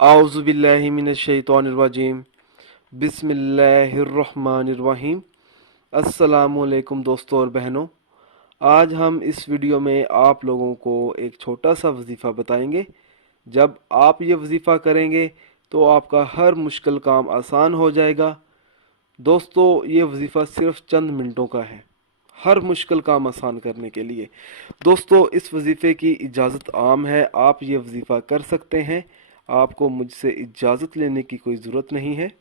आउज़ु बिल्लाहि मिनश शैतानिर रजीम। बिस्मिल्लाहिर्रहमानिर्रहीम। अस्सलामुअलैकुम दोस्तों और बहनों, आज हम इस वीडियो में आप लोगों को एक छोटा सा वजीफ़ा बताएंगे। जब आप ये वजीफ़ा करेंगे तो आपका हर मुश्किल काम आसान हो जाएगा। दोस्तों, ये वजीफ़ा सिर्फ चंद मिनटों का है, हर मुश्किल काम आसान करने के लिए। दोस्तों, इस वजीफ़े की इजाज़त आम है, आप ये वजीफ़ा कर सकते हैं। आपको मुझसे इजाज़त लेने की कोई ज़रूरत नहीं है।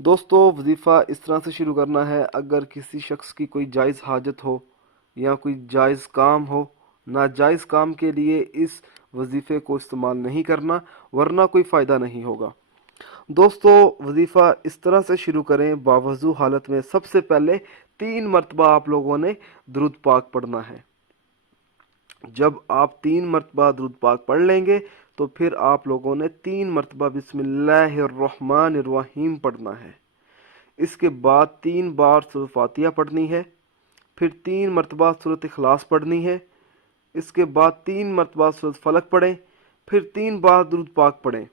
दोस्तों, वजीफ़ा इस तरह से शुरू करना है, अगर किसी शख्स की कोई जायज़ हाजत हो या कोई जायज़ काम हो, नाजायज़ काम के लिए इस वजीफ़े को इस्तेमाल नहीं करना, वरना कोई फ़ायदा नहीं होगा। दोस्तों, वजीफ़ा इस तरह से शुरू करें, बावजू हालत में सबसे पहले 3 मरतबा आप लोगों ने दुरूद पाक पढ़ना है। जब आप 3 मरतबा दुरूद पाक पढ़ लेंगे तो फिर आप लोगों ने 3 मरतबा बिस्मिल्लाहिर्रहमानिर्रहीम पढ़ना है। इसके बाद 3 बार सूरत फातिहा पढ़नी है, फिर 3 मरतबा सूरत इखलास पढ़नी है। इसके बाद 3 मरतबा सूरत फलक पढ़ें, फिर 3 बार दुरूद पाक पढ़ें।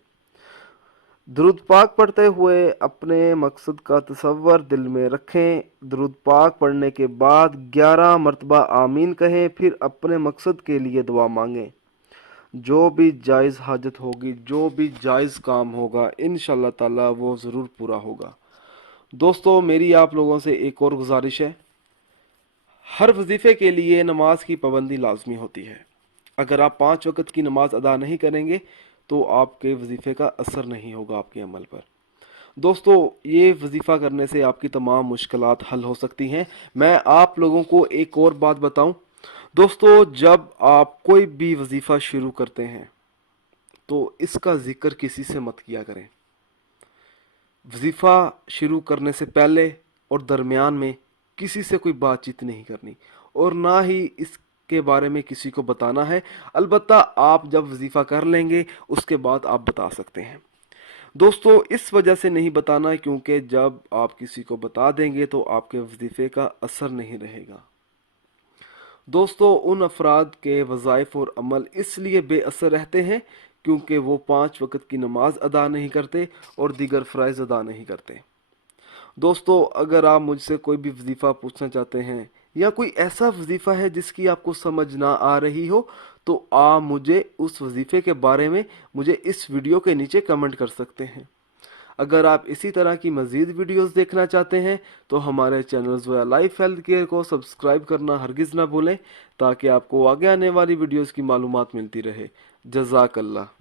दुरूद पाक पढ़ते हुए अपने मकसद का तसव्वुर दिल में रखें। दुरूद पाक पढ़ने के बाद 11 मरतबा आमीन कहें, फिर अपने मकसद के लिए दुआ मांगें। जो भी जायज़ हाजत होगी, जो भी जायज़ काम होगा, इंशाअल्लाह ताला वो ज़रूर पूरा होगा। दोस्तों, मेरी आप लोगों से एक और गुजारिश है, हर वजीफ़े के लिए नमाज की पाबंदी लाजमी होती है। अगर आप 5 वक्त की नमाज अदा नहीं करेंगे तो आपके वजीफ़े का असर नहीं होगा आपके अमल पर। दोस्तों, ये वजीफ़ा करने से आपकी तमाम मुश्किलात हल हो सकती हैं। मैं आप लोगों को एक और बात बताऊं, दोस्तों, जब आप कोई भी वजीफ़ा शुरू करते हैं तो इसका जिक्र किसी से मत किया करें। वजीफ़ा शुरू करने से पहले और दरमियान में किसी से कोई बातचीत नहीं करनी, और ना ही इसके बारे में किसी को बताना है। अलबत्ता आप जब वजीफ़ा कर लेंगे उसके बाद आप बता सकते हैं। दोस्तों, इस वजह से नहीं बताना क्योंकि जब आप किसी को बता देंगे तो आपके वजीफ़े का असर नहीं रहेगा। दोस्तों, उन अफराद के वज़ाइफ और अमल इसलिए बेअसर रहते हैं क्योंकि वो 5 वक्त की नमाज अदा नहीं करते और दीगर फ़राइज़ अदा नहीं करते। दोस्तों, अगर आप मुझसे कोई भी वजीफ़ा पूछना चाहते हैं या कोई ऐसा वजीफ़ा है जिसकी आपको समझ ना आ रही हो, तो आप मुझे उस वजीफ़े के बारे में मुझे इस वीडियो के नीचे कमेंट कर सकते हैं। अगर आप इसी तरह की मज़ीद वीडियोस देखना चाहते हैं तो हमारे channel Zoya life health care को सब्सक्राइब करना हरगिज़ ना भूलें, ताकि आपको आगे आने वाली वीडियोस की मालूमात मिलती रहे। जज़ाकल्लाह।